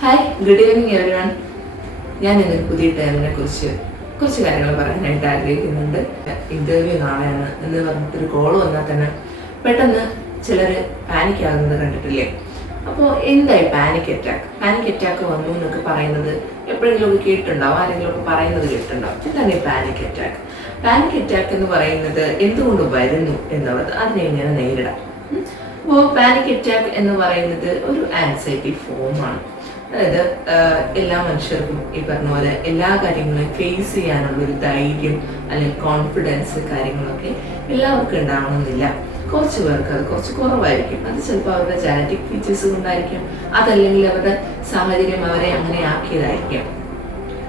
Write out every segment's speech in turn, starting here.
Hi, good evening everyone. ഞാൻ ഇന്ന് പുതിയ ടേമിനെ കുറിച്ച് കുറച്ച് കാര്യങ്ങൾ പറയാനായിട്ട് ആഗ്രഹിക്കുന്നുണ്ട്. ഇന്റർവ്യൂ നാളെയാണ് എന്ന് പറഞ്ഞിട്ടൊരു കോൾ വന്നാൽ തന്നെ പെട്ടെന്ന് ചിലർ പാനിക് ആകുന്നത് കണ്ടിട്ടില്ലേ? അപ്പോൾ എന്തായി പാനിക് അറ്റാക്ക് വന്നു എന്നൊക്കെ പറയുന്നത് എപ്പോഴെങ്കിലും ഒക്കെ കേട്ടിട്ടുണ്ടാവും, ആരെങ്കിലും ഒക്കെ പറയുന്നത് കേട്ടിട്ടുണ്ടാവും. എന്താണ് ഈ പാനിക് അറ്റാക്ക് എന്ന് പറയുന്നത്? എന്തുകൊണ്ട് വരുന്നു എന്നുള്ളത്, അതിനെ എങ്ങനെ നേരിടാം? അപ്പോൾ പാനിക് അറ്റാക്ക് എന്ന് പറയുന്നത് ഒരു ആൻസൈറ്റി ഫോമാണ്. അതായത് എല്ലാ മനുഷ്യർക്കും ഈ പറഞ്ഞ പോലെ എല്ലാ കാര്യങ്ങളും ഫേസ് ചെയ്യാനുള്ള ഒരു ധൈര്യം അല്ലെങ്കിൽ കോൺഫിഡൻസ് കാര്യങ്ങളൊക്കെ എല്ലാവർക്കും ഉണ്ടാവണമെന്നില്ല. കുറച്ച് പേർക്ക് അത് കുറച്ച് കുറവായിരിക്കും. അത് ചിലപ്പോൾ അവരുടെ ജനറ്റിക് ഫീച്ചേഴ്സ് കൊണ്ടായിരിക്കും, അതല്ലെങ്കിൽ അവരുടെ സാഹചര്യം അവരെ അങ്ങനെ ആക്കിയതായിരിക്കാം.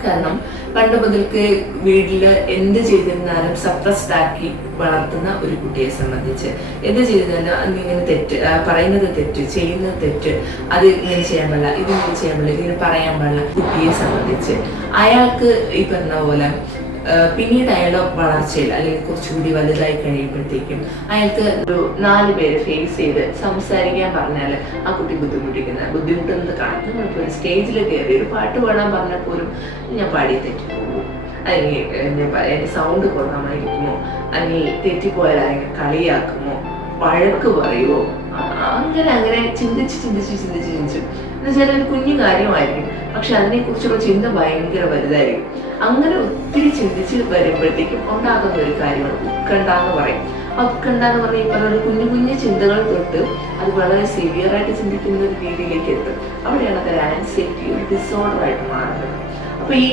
കാരണം പണ്ട് മുതൽക്ക് വീട്ടിൽ എന്ത് ചെയ്തിരുന്നാലും സപ്രസ്ഡ് ആക്കി വളർത്തുന്ന ഒരു കുട്ടിയെ സംബന്ധിച്ച് എന്ത് ചെയ്തിരുന്നാലും അന്നിങ്ങനെ തെറ്റ് പറയുന്നത് തെറ്റ്, ചെയ്യുന്നത് തെറ്റ്, അത് ഇങ്ങനെ ചെയ്യാൻ പാടില്ല, ഇതിങ്ങനെ ചെയ്യാൻ പാടില്ല, ഇതിങ്ങനെ പറയാൻ പാടില്ല കുട്ടിയെ സംബന്ധിച്ച് അയാൾക്ക് ഈ പറഞ്ഞ പോലെ പിന്നീട് അയാളുടെ വളർച്ചയിൽ അല്ലെങ്കിൽ കുറച്ചുകൂടി വലുതായി കഴിയുമ്പോഴത്തേക്കും അയാൾക്ക് ഒരു 4 പേര് ഫേസ് ചെയ്ത് സംസാരിക്കാൻ പറഞ്ഞാൽ ആ കുട്ടി ബുദ്ധിമുട്ടുന്നത് കാണും. നമ്മളിപ്പോൾ ഒരു സ്റ്റേജിൽ കയറി ഒരു പാട്ട് പാടാൻ പറഞ്ഞാൽ പോലും ഞാൻ പാടി തെറ്റിപ്പോകുമോ, അല്ലെങ്കിൽ എൻ്റെ സൗണ്ട് കുറവായിരിക്കുമോ, അല്ലെങ്കിൽ തെറ്റിപ്പോയാൽ അതിനെ കളിയാക്കുമോ, വഴക്ക് പറയുമോ, അങ്ങനെ ചിന്തിച്ചു എന്നുവെച്ചാൽ ഒരു കുഞ്ഞു കാര്യമായിരിക്കും, പക്ഷെ അതിനെക്കുറിച്ചുള്ള ചിന്ത ഭയങ്കര വലുതായിരിക്കും. അങ്ങനെ ഒത്തിരി ചിന്തിച്ച് വരുമ്പോഴത്തേക്കും ഉണ്ടാകുന്ന ഒരു കാര്യമാണ് ഉത്കണ്ഠ എന്ന് പറയും. ഉത്കണ്ഠ എന്ന് പറയുമ്പോൾ കുഞ്ഞു ചിന്തകൾ തൊട്ട് അത് വളരെ സിവിയർ ആയിട്ട് ചിന്തിക്കുന്ന ഒരു രീതിയിലേക്ക് എത്തും. അവിടെയാണ് അത് ആൻസൈറ്റി ഒരു ഡിസോർഡർ ആയിട്ട് മാറുന്നത്. അപ്പൊ ഈ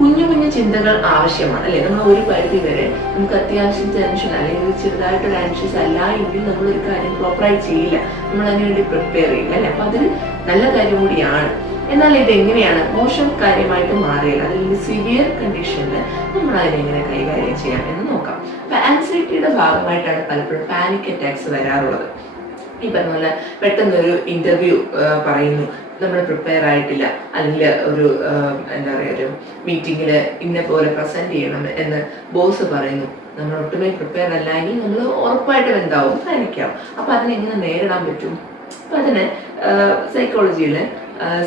കുഞ്ഞു ചിന്തകൾ ആവശ്യമാണ് അല്ലെ? നമ്മൾ ഒരു പരിധി വരെ നമുക്ക് അത്യാവശ്യം ടെൻഷൻ അല്ലെങ്കിൽ ചെറുതായിട്ടൊരു ആൻഷ്യസ് അല്ല എങ്കിൽ നമ്മളൊരു കാര്യം പ്രോപ്പറായിട്ട് ചെയ്യില്ല, നമ്മൾ അതിനുവേണ്ടി പ്രിപ്പയർ ചെയ്യില്ല അല്ലെ? അപ്പൊ അതൊരു നല്ല കാര്യം കൂടിയാണ്. എന്നാൽ ഇത് എങ്ങനെയാണ് മോശം കാര്യമായിട്ട് മാറിയത്, അല്ലെങ്കിൽ സിവിയർ കണ്ടീഷനിൽ നമ്മൾ അതിനെങ്ങനെ കൈകാര്യം ചെയ്യാം എന്ന് നോക്കാം. അപ്പൊ ആൻസൈറ്റിയുടെ ഭാഗമായിട്ടാണ് പലപ്പോഴും പാനിക് അറ്റാക്സ് വരാറുള്ളത്. ഈ പറഞ്ഞ പോലെ പെട്ടെന്നൊരു ഇന്റർവ്യൂ പറയുന്നു, നമ്മൾ പ്രിപ്പയർ ആയിട്ടില്ല, അല്ലെങ്കിൽ ഒരു എന്താ പറയുക ഒരു മീറ്റിങ്ങിൽ ഇന്ന പോലെ പ്രസന്റ് ചെയ്യണം എന്ന് ബോസ് പറയുന്നു, നമ്മൾ ഒട്ടുമേ പ്രിപ്പയർ അല്ല എങ്കിൽ നമ്മൾ ഉറപ്പായിട്ടും എന്താവും, പാനിക്കാവും. അപ്പൊ അതിനെങ്ങനെ നേരിടാൻ പറ്റും? അപ്പൊ അതിന് സൈക്കോളജിയിൽ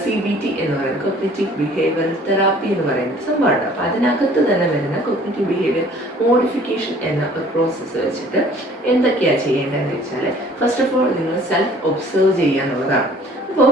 CBT എന്ന് പറയുന്നത് കോഗ്നിറ്റീവ് ബിഹേവിയറൽ തെറാപ്പി എന്ന് പറയുന്ന സംഭവമുണ്ട്. അപ്പൊ അതിനകത്ത് തന്നെ വരുന്ന കോഗ്നിറ്റീവ് ബിഹേവിയർ മോഡിഫിക്കേഷൻ എന്ന ഒരു പ്രോസസ്സ് വെച്ചിട്ട് എന്തൊക്കെയാ ചെയ്യേണ്ടതെന്ന് വെച്ചാൽ, ഫസ്റ്റ് ഓഫ് ഓൾ നിങ്ങൾ സെൽഫ് ഒബ്സർവ് ചെയ്യാന്നുള്ളതാണ്. അപ്പോൾ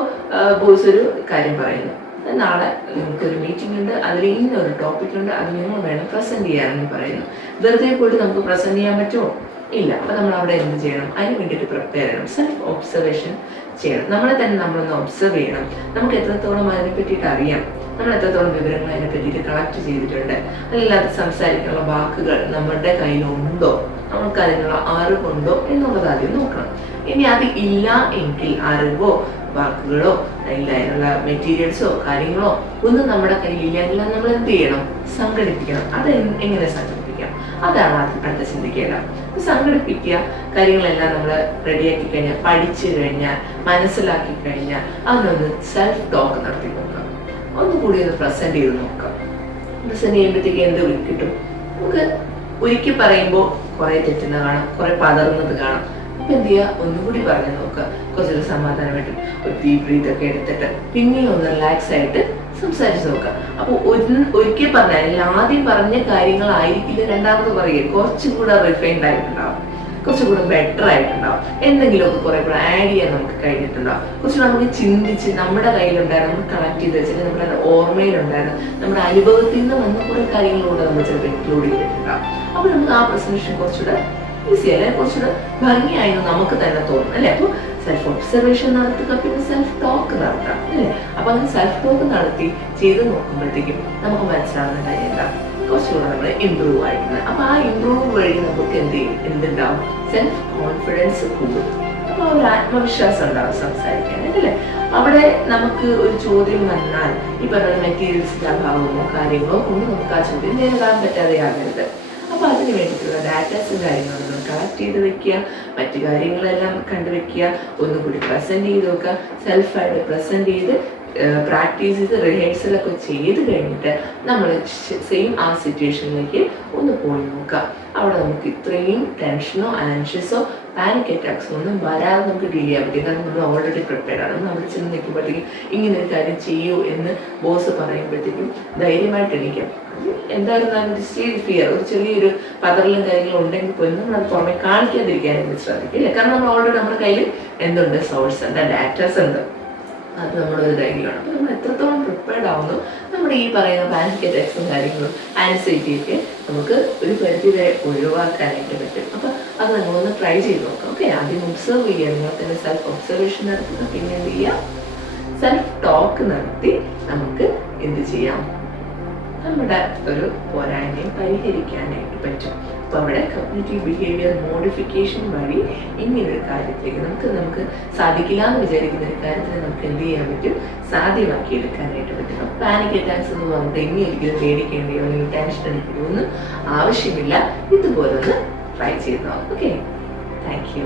ബോസ് ഒരു കാര്യം പറയുന്നു, നാളെ നിങ്ങൾക്കൊരു മീറ്റിംഗ് ഉണ്ട്, അതിൽ ഇന്നൊരു ടോപ്പിക് ഉണ്ട്, അത് നിങ്ങൾ വേണം പ്രസന്റ് ചെയ്യാനെന്ന് പറയുന്നു. വെറുതെ പോയിട്ട് നമുക്ക് പ്രസന്റ് ചെയ്യാൻ പറ്റുമോ? ഇല്ല. അപ്പൊ നമ്മൾ അവിടെ എന്ത് ചെയ്യണം? അതിന് വേണ്ടിയിട്ട് പ്രിപ്പയർ ചെയ്യണം, സെൽഫ് ഒബ്സർവേഷൻ ചെയ്യണം. നമ്മളെ തന്നെ നമ്മളൊന്ന് ഒബ്സർവ് ചെയ്യണം. നമുക്ക് എത്രത്തോളം അതിനെ പറ്റിയിട്ട് അറിയാം, നമ്മൾ എത്രത്തോളം വിവരങ്ങൾ അതിനെ പറ്റിയിട്ട് കളക്ട് ചെയ്തിട്ടുണ്ട്, അല്ലെങ്കിൽ അത് സംസാരിക്കാനുള്ള വാക്കുകൾ നമ്മുടെ കയ്യിലുണ്ടോ, നമുക്ക് അതിനുള്ള അറിവുണ്ടോ എന്നുള്ളത് ആദ്യം നോക്കണം. ഇനി അത് ഇല്ല എങ്കിൽ അറിവോ വാക്കുകളോ അല്ലെങ്കിൽ അതിനുള്ള മെറ്റീരിയൽസോ കാര്യങ്ങളോ ഒന്നും നമ്മുടെ കയ്യിലില്ല എങ്കിൽ നമ്മൾ എന്ത് ചെയ്യണം? സംഘടിപ്പിക്കണം. അത് എങ്ങനെ സംഘടിപ്പിക്കാം? അതാണ് അടുത്ത ചിന്തിക്കേണ്ടത്. സംഘടിപ്പിക്കുക, കാര്യങ്ങളെല്ലാം നമ്മൾ റെഡിയാക്കി കഴിഞ്ഞാൽ, പഠിച്ചു കഴിഞ്ഞാൽ, മനസ്സിലാക്കി കഴിഞ്ഞാൽ അതിനൊന്ന് സെൽഫ് ടോക്ക് നടത്തി നോക്കാം, ഒന്നുകൂടി ഒന്ന് പ്രസന്റ് ചെയ്ത് നോക്കാം. പ്രസന്റ് ചെയ്യുമ്പോഴത്തേക്ക് എന്ത് കിട്ടും? നമുക്ക് ഒരിക്കൽ പറയുമ്പോൾ കുറെ തെറ്റുന്ന കാണാം, കുറെ പതറുന്നത് കാണാം. അപ്പൊ എന്ത് ചെയ്യുക? ഒന്നുകൂടി പറഞ്ഞു നോക്കുക, കുറച്ചൊരു സമാധാനമായിട്ട് ഒരു ഡീപ് ബ്രീത്ത് ഒക്കെ എടുത്തിട്ട് പിന്നെയും ഒന്ന് റിലാക്സ് ആയിട്ട് സംസാരിച്ച് നോക്കുക. അപ്പൊ ഒരിക്കൽ പറഞ്ഞാൽ ആദ്യം പറഞ്ഞ കാര്യങ്ങളായിരിക്കില്ല രണ്ടാമത് പറയുക, കുറച്ചും കൂടെ റിഫൈൻഡ് ആയിട്ടുണ്ടാവും, കുറച്ചുകൂടെ ബെറ്റർ ആയിട്ടുണ്ടാവും, എന്തെങ്കിലുമൊക്കെ കുറെ കൂടെ ആഡ് ചെയ്യാൻ നമുക്ക് കഴിഞ്ഞിട്ടുണ്ടാവും. കുറച്ച് നമുക്ക് ചിന്തിച്ച് നമ്മുടെ കയ്യിലുണ്ടായിരുന്നു, നമ്മൾ കളക്ട് ചെയ്ത് വെച്ചിട്ട് നമ്മുടെ ഓർമ്മയിലുണ്ടായിരുന്നു, നമ്മുടെ അനുഭവത്തിൽ നിന്ന് വന്ന കുറെ കാര്യങ്ങളോട് നമ്മൾ ചിലപ്പോൾ ഇൻക്ലൂഡ് ചെയ്തിട്ടുണ്ടാവും. അപ്പൊ നമുക്ക് ആ പ്രസന്റേഷൻ കുറച്ചുകൂടെ ഈസി അല്ലെ, കുറച്ചുകൂടെ ഭംഗിയായിരുന്നു നമുക്ക് തന്നെ തോന്നും അല്ലെ? അപ്പോൾ സെൽഫ് ഒബ്സർവേഷൻ നടത്തുക, പിന്നെ സെൽഫ് ടോക്ക് നടത്താം അല്ലെ? അപ്പൊ അങ്ങനെ സെൽഫ് ടോക്ക് നടത്തി ചെയ്ത് നോക്കുമ്പോഴത്തേക്കും നമുക്ക് മനസ്സിലാവുന്ന കാര്യം എന്താ? കുറച്ചുകൂടെ നമ്മൾ ഇമ്പ്രൂവ് ആയിട്ടുണ്ട്. അപ്പൊ ആ ഇമ്പ്രൂവ് വഴി നമുക്ക് എന്തുണ്ടാവും? സെൽഫ് കോൺഫിഡൻസ് കൂടും. അപ്പൊ ഒരു ആത്മവിശ്വാസം ഉണ്ടാവും സംസാരിക്കാനായിട്ട് അല്ലെ? അവിടെ നമുക്ക് ഒരു ചോദ്യം വന്നാൽ ഈ പറഞ്ഞ മെറ്റീരിയൽസിന്റെ അഭാവമോ കാര്യങ്ങളോ കൊണ്ട് നമുക്ക് ആ ചോദ്യം നേരിടാൻ പറ്റാതെ ആകരുത്. അപ്പൊ അതിന് വേണ്ടിയിട്ടുള്ള ഡാറ്റാസും കാര്യങ്ങളും നമ്മൾ കളക്ട് ചെയ്ത് വെക്കുക, മറ്റു കാര്യങ്ങളെല്ലാം കണ്ടുവെക്കുക, ഒന്നുകൂടി പ്രസന്റ് ചെയ്ത് നോക്കുക, സെൽഫായിട്ട് പ്രസന്റ് ചെയ്ത് പ്രാക്ടീസ് ചെയ്ത് റിഹേഴ്സലൊക്കെ ചെയ്ത് കഴിഞ്ഞിട്ട് നമ്മൾ സെയിം ആ സിറ്റുവേഷനിലേക്ക് ഒന്ന് പോയി നോക്കാം. അവിടെ നമുക്ക് ഇത്രയും ടെൻഷനോ ആൻഷ്യസോ പാനിക് അറ്റാക്സോ ഒന്നും വരാതെ നമുക്ക് ഡീൽ ചെയ്യാൻ പറ്റും. കാരണം നമ്മൾ ഓൾറെഡി പ്രിപ്പയർഡ് ആണ്. നമ്മൾ ചെന്ന് നിൽക്കുമ്പോഴത്തേക്കും ഇങ്ങനെ ഒരു കാര്യം ചെയ്യൂ എന്ന് ബോസ് പറയുമ്പോഴത്തേക്കും ധൈര്യമായിട്ട് എണീക്കാം. എന്തായാലും സ്റ്റേജ് ഫിയർ, ഒരു ചെറിയൊരു പതറലും കാര്യങ്ങളും ഉണ്ടെങ്കിൽ പോലും നമ്മൾ അത് പുറമെ കാണിക്കാതിരിക്കാനായിട്ട് ശ്രദ്ധിക്കില്ല. കാരണം നമ്മൾ ഓൾറെഡി നമ്മുടെ കയ്യിൽ എന്തുണ്ട്, സോഴ്സ് ഉണ്ട്, ഡാറ്റാസ് ഉണ്ട്, അത് നമ്മുടെ ഒരു ധൈര്യമാണ്. അപ്പോൾ നമ്മൾ എത്രത്തോളം പ്രിപ്പയർഡ് ആവുന്നു നമ്മുടെ ഈ പറയുന്ന പാനിക് അറ്റാക്സും കാര്യങ്ങളും ആൻസൈറ്റിയൊക്കെ നമുക്ക് ഒരു പരിധി വരെ ഒഴിവാക്കാനായിട്ട് പറ്റും. അപ്പോൾ അത് നമ്മളൊന്ന് ട്രൈ ചെയ്ത് നോക്കാം. ഓക്കെ, ആദ്യം ഒബ്സർവ് ചെയ്യുക, നിങ്ങൾ തന്നെ സെൽഫ് ഒബ്സർവേഷൻ നടത്തുക. പിന്നെ എന്ത് ചെയ്യുക, സെൽഫ് ടോക്ക് നടത്തി നമുക്ക് എന്ത് ചെയ്യാം, നമ്മുടെ ഒരു പോരായ്മയും പരിഹരിക്കാനായിട്ട് പറ്റും. അപ്പോൾ അവിടെ കോഗ്നിറ്റീവ് ബിഹേവിയർ മോഡിഫിക്കേഷൻ വഴി ഇങ്ങനൊരു കാര്യത്തിലേക്ക് നമുക്ക് സാധിക്കില്ല എന്ന് വിചാരിക്കുന്ന ഒരു കാര്യത്തിന് നമുക്ക് എന്ത് ചെയ്യാൻ പറ്റും, സാധ്യമാക്കിയെടുക്കാനായിട്ട് പറ്റും. അപ്പോൾ പാനിക് അറ്റാക്സ് എന്ന് പറഞ്ഞിട്ട് ഇനി ഒരിക്കലും പേടിക്കേണ്ടിയോ അല്ലെങ്കിൽ ടെൻഷൻ അടിക്കുകയോ ഒന്നും ആവശ്യമില്ല. ഇതുപോലൊന്ന് ട്രൈ ചെയ്തോ. Okay, thank you.